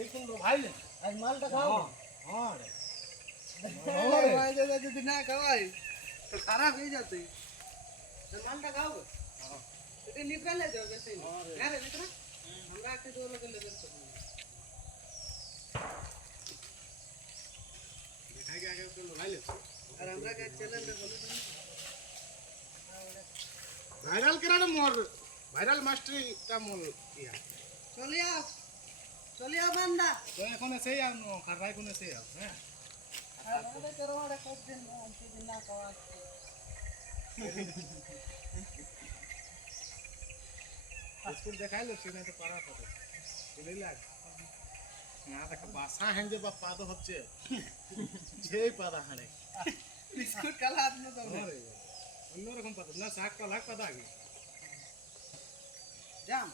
দেখুন তো ভাইলে আজ মালটা খাও হ্যাঁ রে ভাই দাদা যদি না খাওয়াই তো খারাপ হয়ে যাবে মালটা খাও এটা নিকালে যাও বেশি হ্যাঁ রে মিত্র আমরা একটা দোলো করে লেগে তো দেখাই কে আগে তো ভাইলে আর আমরা কে চ্যানেলে বলে দিন ভাইরাল করানো মোর ভাইরাল মাস্টারি তা মোর ইয়া চলিয়া বান্দা তো এখন এসে আর নো খারাই কোন এসে আর হ্যাঁ আর বলে তোর ওটা কত দিন অন্তি দিন না খাওয়া স্কুল দেখাইলো সিনে তো পারা কত চলে লাগ না দেখ বাসা হ্যাঁ যে বা পাদ হচ্ছে যেই পাদা হানে বিস্কুট কালা আপনি তো অন্যরকম পাতা না শাক পালা পাতা আগে জাম